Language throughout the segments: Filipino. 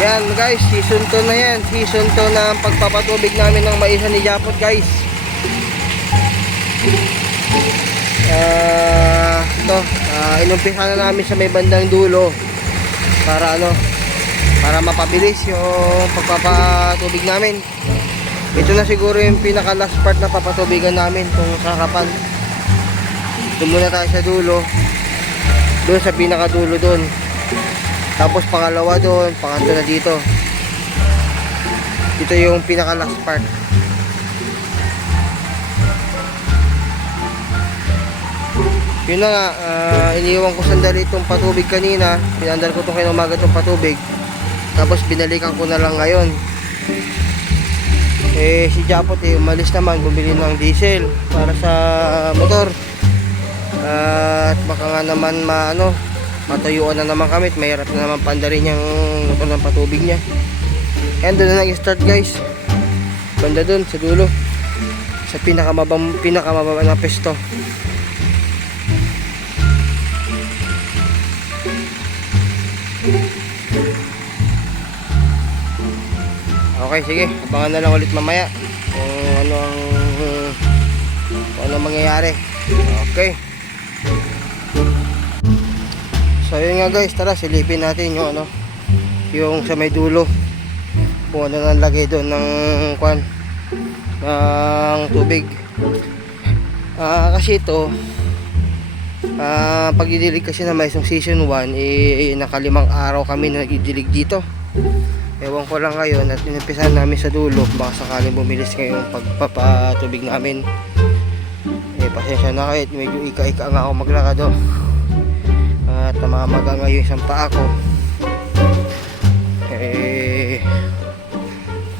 Yan guys, season 2 na yan. Season 2 na ang pagpapatubig namin ng mais ni Japot guys. Inumpisa na namin sa may bandang dulo para para mapabilis yung pagpapatubig namin. Ito na siguro yung pinaka last part na papatubigan namin kung sakapan. Doon muna tayo sa dulo, doon sa pinaka dulo doon, tapos pangalawa doon, pangatlo na dito. Ito yung pinaka last part. Yun na nga, iniwan ko sandali itong patubig kanina. Pinandal ko itong kinumaga itong patubig, tapos binalikan ko na lang ngayon. Si Japot umalis naman, bumili ng diesel para sa motor. At baka nga naman matuyuan na naman kami at mahirap na naman pandarin yung motor ng patubig niya. And doon na nag-start guys, banda doon sa dulo, sa pinakamababa na pesto. Okay, sige, abangan na lang ulit mamaya kung ano mangyayari. Okay. So yun nga guys, tara silipin natin yung sa may dulo, kung ano nang lagay doon ng tubig. Kasi ito pagdidilig kasi na may isang season 1, nakalimang araw kami na nagdidilig dito. Ewan ko lang ngayon at inumpisahan namin sa dulo, baka sakaling bumilis ngayong pagpapatubig namin. Pasensya na kayo, medyo ika-ika nga ako maglakad at namamaga nga yung isang paa ko.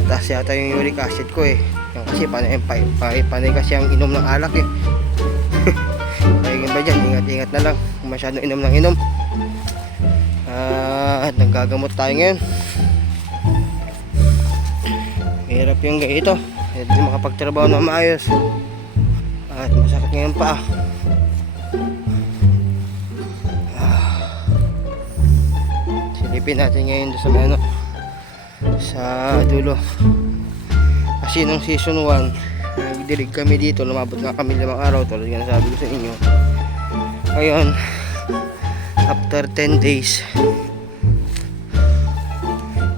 Mataas yata yung uric acid ko yan kasi panay kasi ang inom ng alak kaya ba dyan, ingat-ingat na lang kung masyadong inom ng inom. At naggagamot tayo ngayon. Hirap yung ganito, hindi makapagtrabaho na maayos at masakit ngayon pa. Silipin natin ngayon sa sa dulo, kasi nung season 1 nagdilig kami dito, lumabot nga kami 5 araw tulad nga nasabi ko sa inyo. Ngayon after 10 days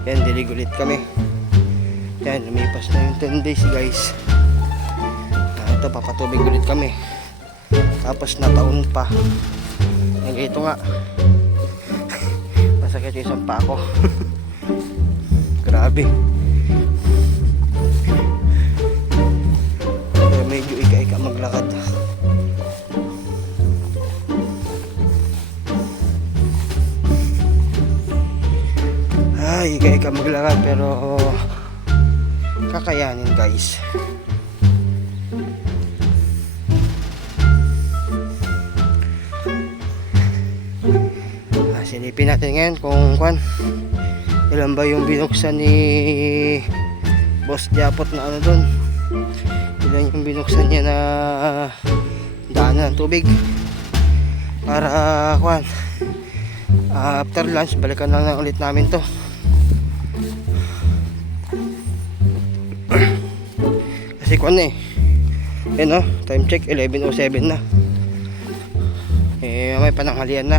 yan, dilig ulit kami. Yan, lumipas na yung 10 days guys. Ito, papatubig ulit kami. Tapos nataon pa. Ito nga, masakit yung isang pa ako. Grabe. Pero medyo ika-ika maglakad. Ay, ika-ika maglakad pero kakayanin guys. Silipin natin ngayon kung ilan ba yung binuksan ni Boss Japot na doon. Ilan yung binuksan niya na daanan ng tubig para after lunch balikan lang ulit namin to. Kasi time check 11:07 na. May pananghalian na.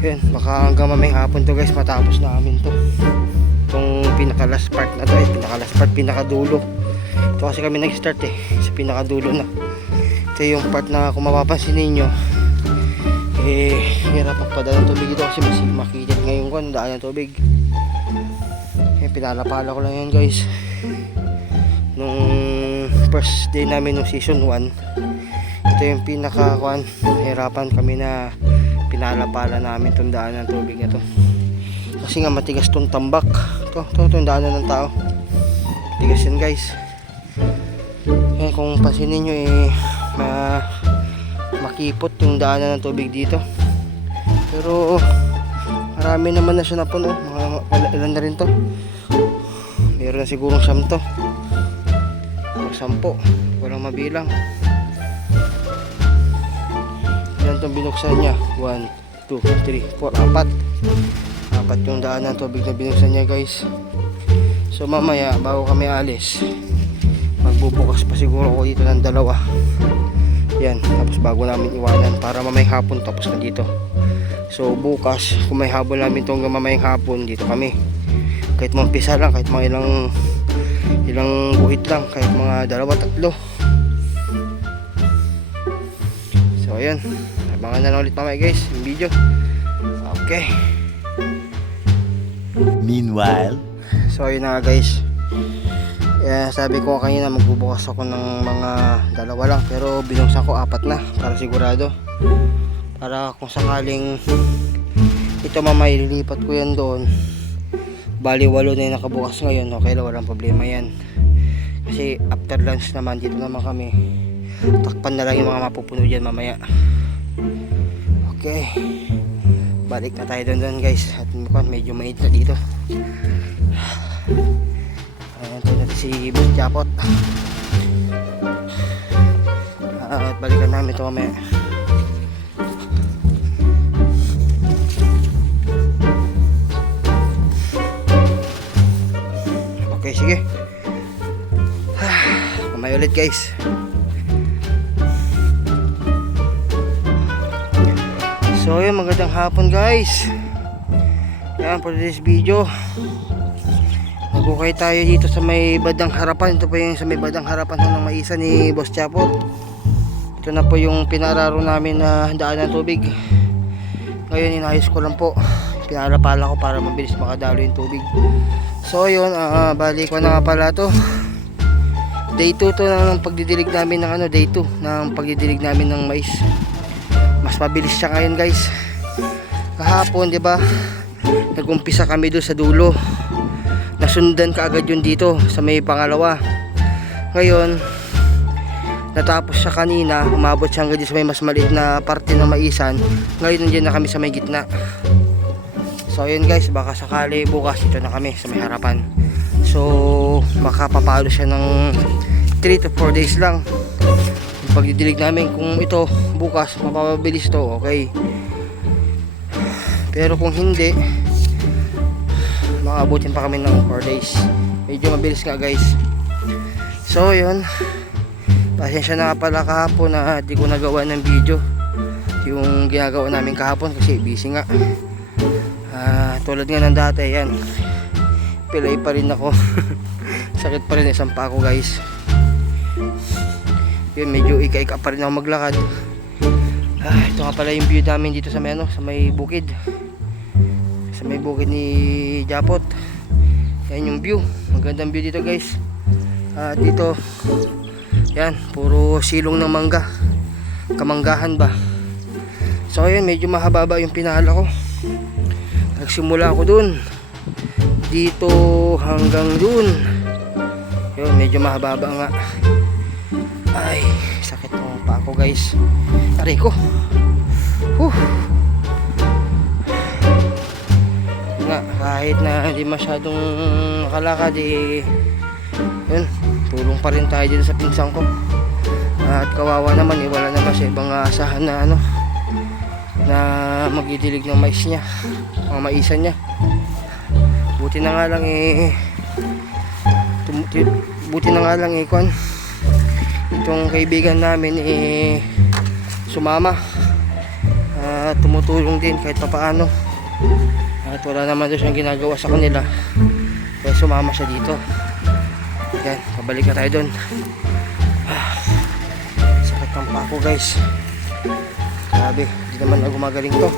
Yun, baka hanggang mamayang hapon to guys matapos namin itong pinaka last part na to, pinaka dulo. Ito kasi kami nag-start sa pinaka dulo na. Ito yung part na kung mapapansin ninyo, hirap magpadala ng tubig ito kasi makikita ngayon daan ng tubig. Pinalapala ko lang yan guys nung first day namin nung season 1. Ito yung pinaka hirapan kami na pinalapala namin itong daan ng tubig na to kasi nga matigas tong tambak. Itong daanan ng tao, matigas yan guys. Kung pansinin nyo makipot yung daanan ng tubig dito, pero marami naman na siya napuno. Ilan na rin to, meron na sigurong 10 to o 10. Walang mabilang. Yan itong binuksan niya. 1, 2, 3, 4, 4. 4 yung daan ng tubig na binuksan niya guys. So mamaya bago kami alis, magbubukas pa siguro ako dito ng 2. Yan, tapos bago namin iwanan para mamayang hapon tapos na dito. So bukas kung may habol namin itong mamayang hapon, dito kami. Kahit mga pisa lang, kahit mga ilang buhit lang, kahit mga 2, 3. So ayan, abangan na lang ulit mamaya guys yung video. Okay. Meanwhile, so ayun na nga guys. Sabi ko kanina magbubukas ako ng mga 2 lang, pero binuksan ko 4 na para sigurado. Para kung sakaling ito mamaya ililipat ko yan doon, bali 8 na yung nakabukas ngayon, okay lang, walang problema yan. Kasi after lunch naman dito naman kami, takpan na lang yung mga mapupuno dyan mamaya. Okay, balik na tayo doon guys. At medyo mainit na dito. Ayan tayo natin si Boss Japot. At balikan namin ito mamaya. Okay, sige. Mamaya ulit guys. So yun, magandang hapon guys. Yan for this video. Nagukay tayo dito sa may badang harapan. Ito po yung sa may badang harapan ng maisa ni Boss Japot. Ito na po yung pinararo namin na daan ng tubig. Ngayon inayos ko lang po. Pinalapala ko para mabilis makadalo yung tubig. So yun, balik ko na nga pala to. Day 2 to ng pagdidilig namin ng day 2 ng pagdidilig namin ng mais. Mas mabilis siya ngayon guys. Kahapon, 'di ba? Nag-umpisa kami doon sa dulo. Nasundan kaagad yun dito sa may pangalawa. Ngayon, natapos siya kanina, umabot siya hanggang sa may mas maliit na parte ng maisan. Ngayon nandiyan na kami sa may gitna. So ayun guys, baka sakali bukas ito na kami sa may harapan. So makapapalo siya ng 3 to 4 days lang yung pagdidilig namin. Kung ito bukas mapapabilis to, okay. Pero kung hindi, makabutin pa kami ng 4 days. Medyo mabilis nga guys. So yun, pasensya na pala kahapon na di ko nagawa ng video yung ginagawa namin kahapon kasi busy nga. Tulad nga ng dati, yan, pilay pa rin ako. Sakit pa rin isang pa ako guys. Yun, medyo ika-ika pa rin ako maglakad. Ito nga pala yung view namin dito sa may bukid. Sa may bukid ni Japot. Yan yung view, magandang view dito guys. Dito, yan, puro silong ng mangga, kamanggahan ba. So ayun, medyo mahaba yung pinala ko. Nagsimula ako dun dito hanggang dun. Yun, medyo mahaba nga. Ay, sakit ng pa ako guys. Aray ko. Nga, kahit na hindi masyadong nakalakad, yun, tulong pa rin tayo dito sa pinsang ko. At kawawa naman, wala naman sa ibang asahan na na magdidilig ng mais niya, mga maisan niya. Buti na nga lang itong kaibigan namin sumama, tumutulong din kahit papaano. At wala naman doon siyang ginagawa sa kanila, kaya sumama siya dito. Yan, pabalik na tayo doon. Sakit ng pako guys. Grabe, hindi naman na gumagaling to.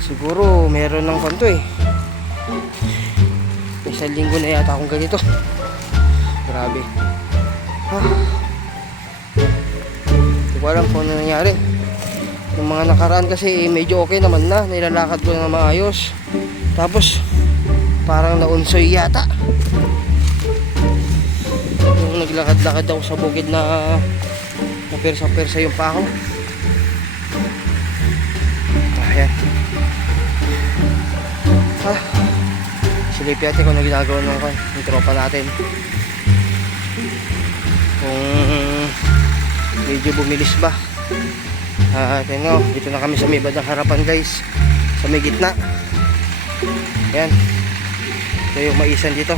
Siguro meron ng kanto may 1 linggo na yata akong ganito. Grabe. Hindi ko alam kung ano nangyari. Yung mga nakaraan kasi medyo okay naman na, nilalakad ko na maayos. Tapos parang naunsoy yata. Yung naglakad-lakad ako sa bukid na persa-persa yung pa ako. Ayan. Silipi natin kung ano ginagawa ng tropa natin. kung medyo bumilis ba. At ano, dito na kami sa may bandang harapan guys, sa may gitna. Yan, ito yung maisan dito.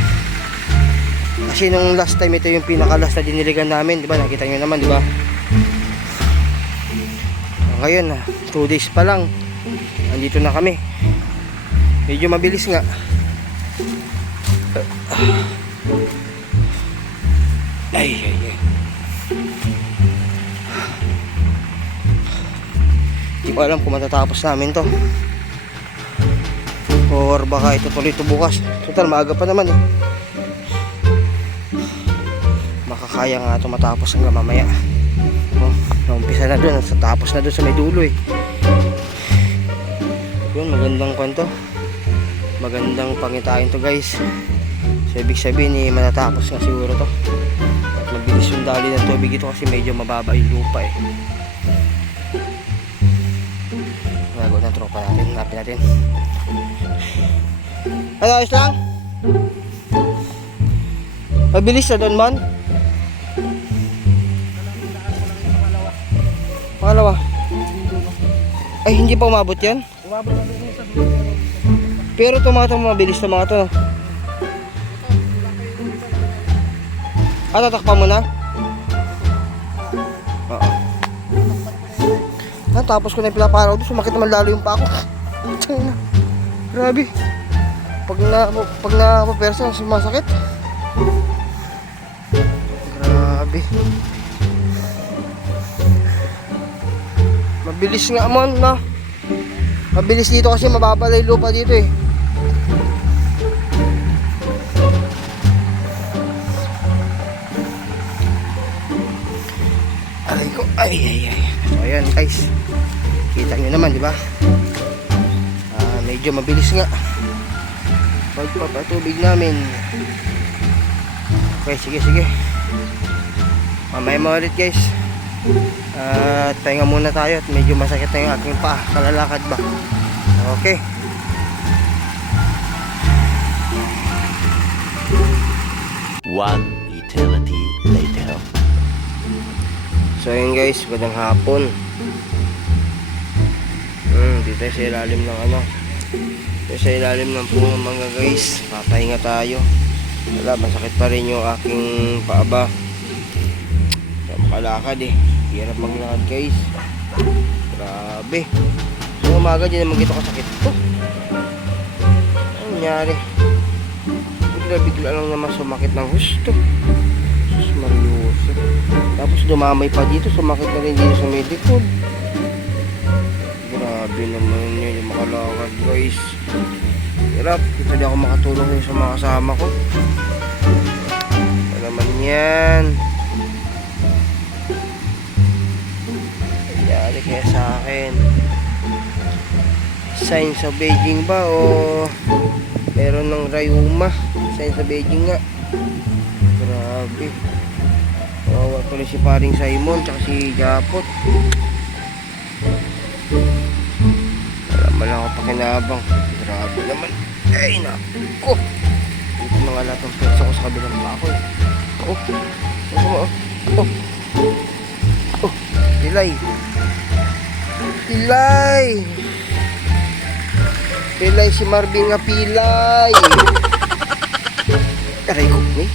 Kasi nung last time, ito yung pinaka-last na diniligan namin, di ba? Nakita nyo naman, di ba? Ngayon, 2 days pa lang, andito na kami. Medyo mabilis nga. Ay. Hindi ko alam kung matatapos namin to, or baka ito tuloy ito bukas. Total, maaga pa naman eh. Makakaya nga ito matapos hanggang mamaya. Naumpisa na dun, tapos na dun sa may dulo eh. Yun, magandang kwento, magandang pangitain to guys. So ibig sabihin eh, matatapos nga siguro to. At mabilis yung dali ng tubig ito kasi medyo mababa yung lupa eh. Nagawa ng tropa natin, hanapin natin. Ano, ayos lang? Mabilis na doon man? Pangalawa. Ay, hindi pa umabot yan? Umabot na din sa dulo. Pero ito mga ito, mabilis na mga ito. Tatakpan mo na? Oo. Tapos ko na yung pinaparaw doon, sumakit naman lalo yung pako. Grabe. Pag na-persa, sumasakit. Grabe. Mabilis nga man na. Mabilis dito kasi mababalay lupa dito eh. Aray ko, ay. So ayan guys, kita nyo naman di ba? Medyo mabilis nga pagpapatubig namin. Okay, sige. Mamaya mo ulit guys. At pahinga muna tayo at medyo masakit na yung aking paa, kalalakad ba. Okay. One eternity later. So ayun guys, magandang hapon. Dito sa ilalim ng dito sa ilalim ng punong mangga guys, papahinga tayo. Wala, masakit pa rin yung aking paa ba. Makalakad eh, hirap maglakad guys. Grabe. So umaga din naman gito kasakit to. Ano nangyari? Bigla lang naman sumakit ng husto. Sus Mariuso. Tapos dumamay pa dito, sumakit na rin dito sa may likod. Grabe naman yun, yung makalakad guys. Hirap, hindi ako makatulong sa mga kasama ko. Ano naman yan? Nangyari kaya sa akin? Sign sa Beijing ba o meron ng rayuma? Sign sa Beijing nga. Grabe. Kawawa tuloy si paring Simon tsaka si Japot. Wala man lang ako pakinabang. Grabe naman. Ay naku. Dito na nga lahat ng peso ko sa kabilang pako eh. Pilay. Pilay si Marvin nga pilay. Aray ko eh.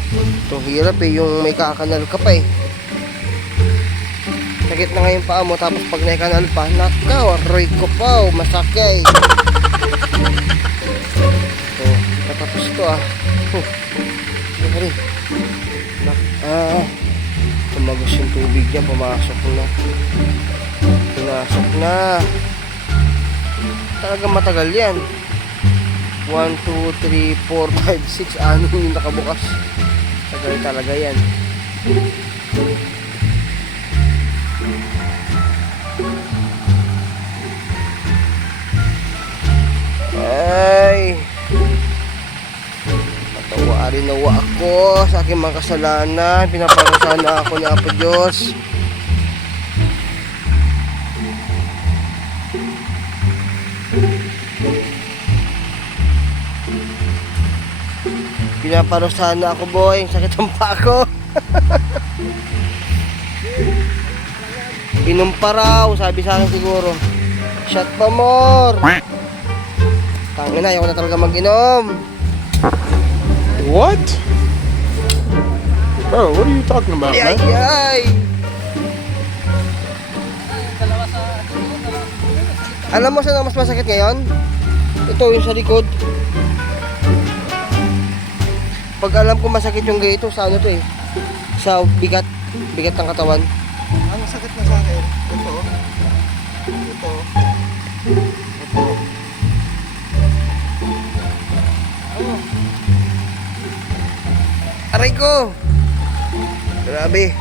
Ito hirap eh, yung may kakanal ka pa eh. Sakit na ngayon paa mo, tapos pag naikanal pa, nakaw, aray ko pa, masakay. Ito, natapos ito ah. Aray. Tumagos yung tubig dyan, pumasok na. Pinasok na. Talagang matagal yan. 1, 2, 3, 4, 5, 6, 6 yung nakabukas. Tagal talaga yan. Ay, matawarin nawa ako sa aking mga kasalanan. Pinaparusahan na ako ni Apo Diyos. Pinaparusahan na ako boy, sakit ang pa ako. Inom pa raw, sabi sa akin siguro. Shot pa more. Tangina, ayaw na talaga mag-inom. What? Bro, what are you talking about, Ay, man? ay. Alam mo saan ang mas masakit ngayon? Ito yung sa likod. Pag alam ko masakit yung ganito, sa ano to eh? Sa bigat ng katawan. Ang sakit na sa akin, ito. Aray ko! Grabe.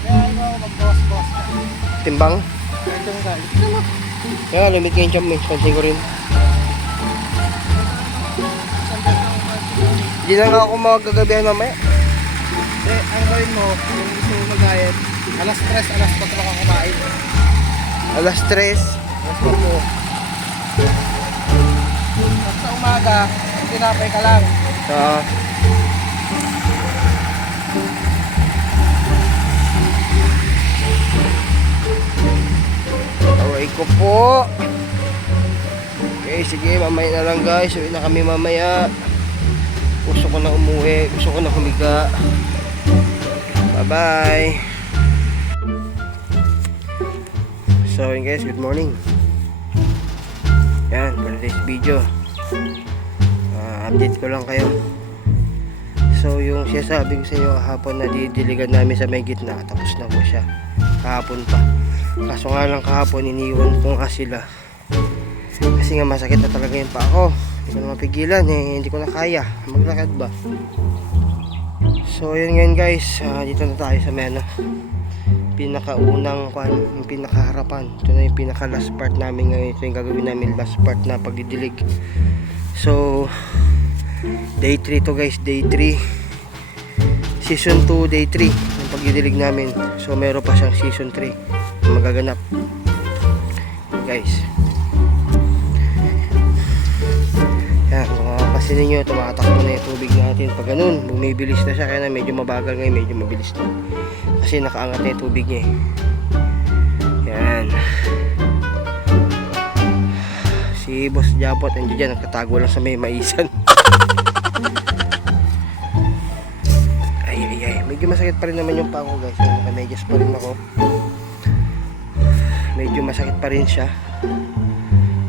Kaya ano ako mag-boss-boss. Timbang. Ito yung galit. Kaya lumit ngayon siya, may pansin ko rin. Hindi na nga ako magagabihan mamaya. Ang gawin mo, kung gusto mo mag-diet, alas 3, alas 4 ka kumain. Alas 3. Alas 4. Pag sa umaga, tinapay ka lang. Ah. Aray ko po. Okay, sige, mamaya na lang guys. Uwi na kami mamaya. Gusto ko na umuwi. Gusto ko na humiga. Bye-bye. So, yun guys, good morning. Yan, for today's video. Update ko lang kayo. So, yung sinasabi ko sa inyo kahapon na didiligan namin sa may gitna, tapos na po siya. Kahapon pa. Kaso nga lang kahapon, iniwan ko nga sila. Kasi nga masakit na talaga yung pa ako. Hindi ko na mapigilan eh. Hindi ko na kaya. Maglakad ba? So, yun ngayon guys. Dito na tayo sa may ano, pinakaunang yung pinakaharapan. Ito na yung pinaka last part namin ngayon. Ito yung gagawin namin last part na pagdidilig. So, day 3 to guys. Day 3. Season 2, day 3 yung pagdidilig namin. So, meron pa siyang season 3 na magaganap. Guys. Yan, kung makapasin ninyo, tumatakbo na yung tubig natin. Pag ganun, bumibilis na siya. Kaya na medyo mabagal ngayon, medyo mabilis na. Kasi nakaangat na yung tubig niya eh. Yan. Si Boss Jabot, nandiyo dyan, nagtatago lang sa may maisan. Ay. Medyo masakit pa rin naman yung pako guys. Nakamedyas pa rin ako. Medyo masakit pa rin siya.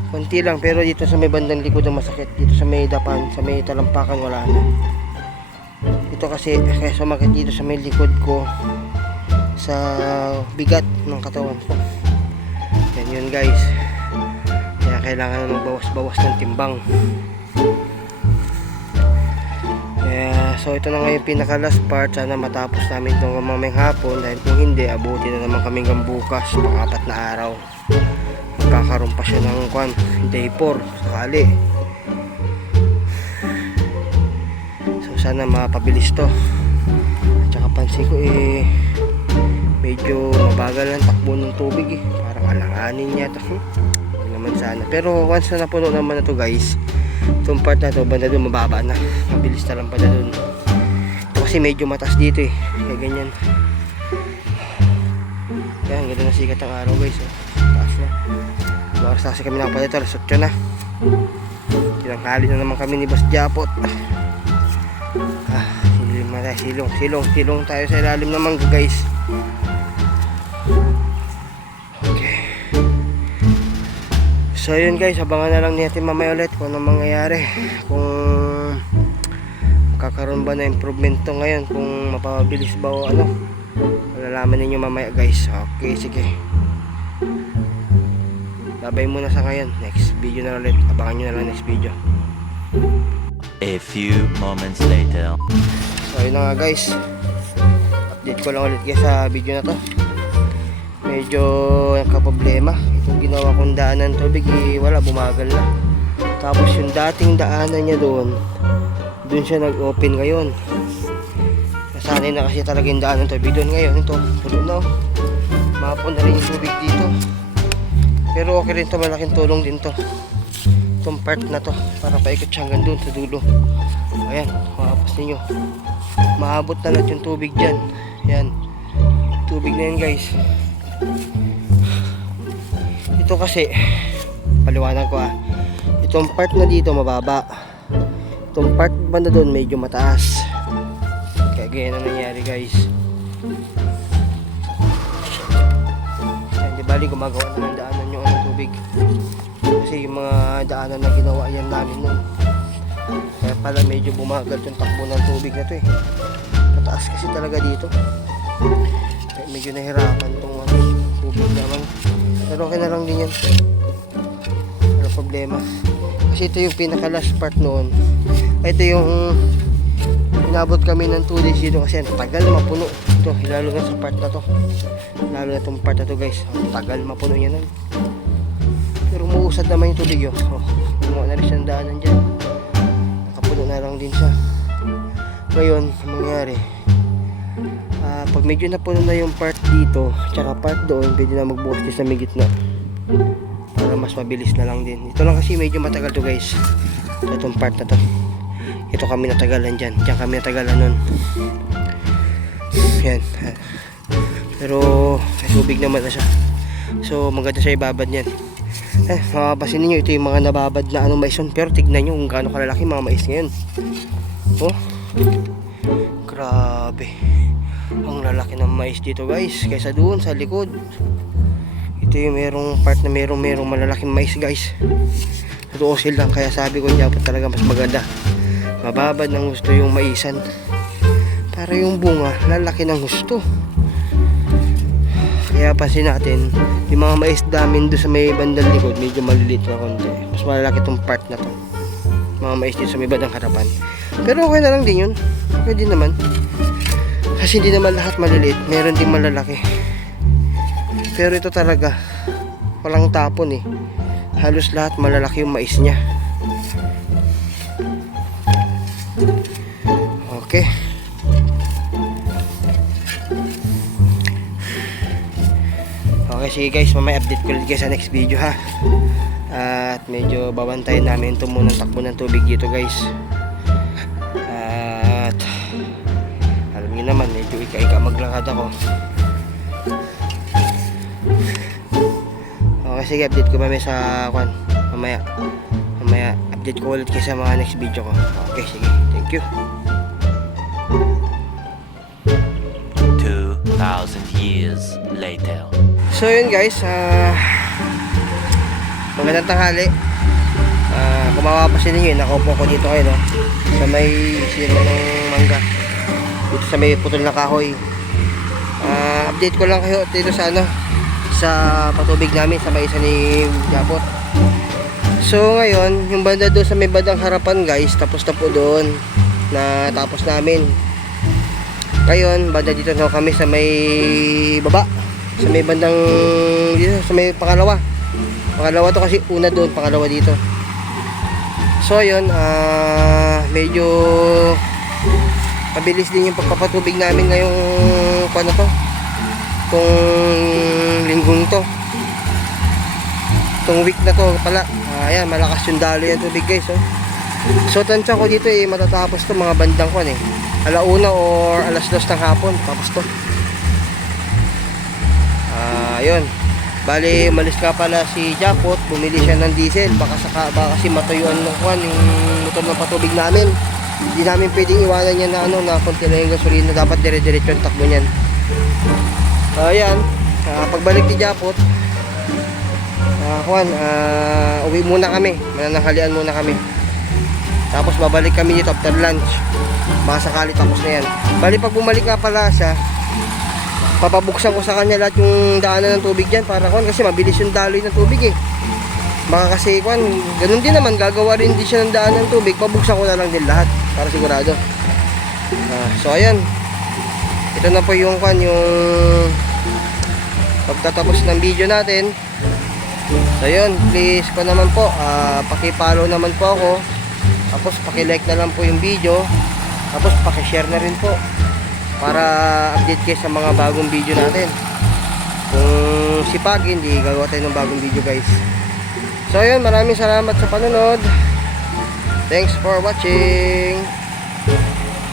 Konti lang, pero dito sa may bandang likod na masakit. Dito sa may dapan, sa may talampakan, wala na. Ito kasi, kaya sumakit dito sa may likod ko, sa bigat ng katawan ko. Yan yun guys. Kaya kailangan na magbawas-bawas ng timbang. Kaya, so ito na nga yung pinaka last part. Sana matapos namin itong mamayang hapon. Dahil kung hindi, abuti na naman kami hanggang bukas, pang-4 na araw. Magkakaroon pa siya ng day 4 sakali. So sana mapabilis to. At saka pansin ko medyo mabagal ang takbo ng tubig parang alanganin niya to. Hindi naman sana, pero once na napuno naman na to guys, itong part na to banda doon mababa na, mabilis na lang pala doon. Ito kasi medyo mataas dito kaya ganyan. Yan, ganda na sikat ang araw guys taas na. Oras kasi kami nakapalit, alas 8 na. Tinanghali na naman kami ni Boss Japot. Silim na tayo, silong tayo sa ilalim ng mangga guys. Okay. So yun guys, abangan na lang natin mamaya ulit kung ano mangyayari. Kung kakaroon ba na improvement to ngayon, kung mapapabilis ba o ano. Malalaman ninyo mamaya guys. Okay, sige. Babay muna sa ngayon. Next video na ulit. Abangan nyo na lang next video. A few moments later. So yun na nga guys. Update ko lang ulit guys sa video na to. Medyo nagka-problema. Itong ginawa kong daanan ng tubig wala, bumagal na. Tapos yung dating daanan niya doon siya nag-open ngayon. Nasanay na kasi talaga yung daanan ng tubig doon. Ngayon ito, tulo na. Mapon na rin yung tubig dito. Pero okay rin to, malaking tulong din to. Ito itong part na to para paikot siya hanggang dun sa dulo. Ayan, makapas ninyo, maabot na lahat yung tubig dyan. Ayan, tubig na yan guys. Ito kasi paliwanag ko itong part na dito mababa, itong part banda doon medyo mataas, kaya ganyan ang nangyari guys. Ayan, di bali gumagawa na ng daanan yung tubig kasi yung mga daanan na ginawa yan namin nun, kaya pala medyo bumagal yung takbo ng tubig na to mataas kasi talaga dito, kaya medyo nahirapan tong tubig naman, pero okay na lang din yan, wala problema. Kasi ito yung pinaka last part noon. Ito yung inabot kami ng 2 days dito kasi ang tagal mapuno ito, lalo na sa part na to, lalo na itong part na to guys, ang tagal mapuno yan nun. Pero umuusad naman yung tubig yun. Gumawa na rin siyang daanan dyan, nakapuno na lang din siya. Ngayon ang mangyari, pag medyo napuno na yung part dito tsaka part doon, pwede na magbukas din sa may gitna para mas mabilis na lang din. Ito lang kasi medyo matagal to guys, itong part na to. Ito kami natagalan dyan, dyan kami natagalan nun. Yan, pero may tubig naman na siya, so maganda siya ibabad yan. Makapasin ninyo, ito yung mga nababad na mais yun, pero tignan nyo kung gaano kalalaki mga mais ngayon. Oh, grabe, ang lalaki ng mais dito guys kaysa doon sa likod. Ito yung merong part na merong malalaking mais guys. Totoo lang, kaya sabi ko dapat talaga mas maganda mababad ng gusto yung maisan para yung bunga lalaki ng gusto. Kaya pansin natin yung mga mais namin doon sa may bandang likod medyo maliliit na konti, mas malalaki tong part na to, mga mais dito sa may bandang harapan. Pero okay na lang din yun, okay din naman kasi hindi naman lahat maliliit, meron din malalaki. Pero ito talaga walang tapon halos lahat malalaki yung mais nya. Okay, okay sige guys, mamaya update ko ulit guys sa next video ha. At medyo babantayan namin ito munang takbo ng tubig dito guys. At alam niyo naman medyo ika-ika maglakad ako. Okay sige, update ko mamaya sa mamaya update ko ulit kayo sa mga next video ko. Okay sige, thank you. 2,000 years later. So yun guys, magandang tanghali. Kung mapapasin ninyo, nakaupo ko dito kayo sa may sino ng mangga, dito sa may putol na kahoy. Update ko lang kayo dito sa sa patubig namin sa may isa ni Japot. So ngayon, yung banda doon sa may bandang harapan guys, tapos na po doon, na tapos namin. Ngayon, banda dito na kami sa may baba, sa may bandang dito, sa may pangalawa to kasi una doon, pangalawa dito. So yun, medyo mabilis din yung pagpapatubig namin ngayong kung linggong to, itong week na to pala. Ayan, malakas yung daloy ng tubig guys. So tansya ko dito matatapos to mga bandang alauna or alas 2 ng hapon, tapos to. Ayun, bali malis ka pala si Japot, bumili siya ng diesel, baka kasi matuyuan ng yung motor ng patubig namin. Hindi namin pwedeng iwanan yan na konti lang yung gasolina, dapat dire-diretso yung takbo niyan. Ayan, pagbalik ni Japot, uwi muna kami, manananghalian muna kami, tapos babalik kami dito after lunch, baka sakali tapos na yan. Bali pag bumalik nga pala siya, papabuksan ko sa kanya lahat yung daanan ng tubig dyan para kasi mabilis yung daloy ng tubig baka kasi ganun din naman, gagawa rin din siya ng daanan ng tubig, pabuksan ko na lang din lahat para sigurado. So ayan, ito na po yung yung pagtatapos ng video natin. So yun, please naman po, paki-follow naman po ako, tapos paki-like na lang po yung video, tapos paki-share na rin po para update kayo sa mga bagong video natin. Kung sipag, hindi gagawa tayo ng bagong video guys. So ayun, maraming salamat sa panonood. Thanks for watching.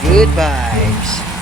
Good vibes.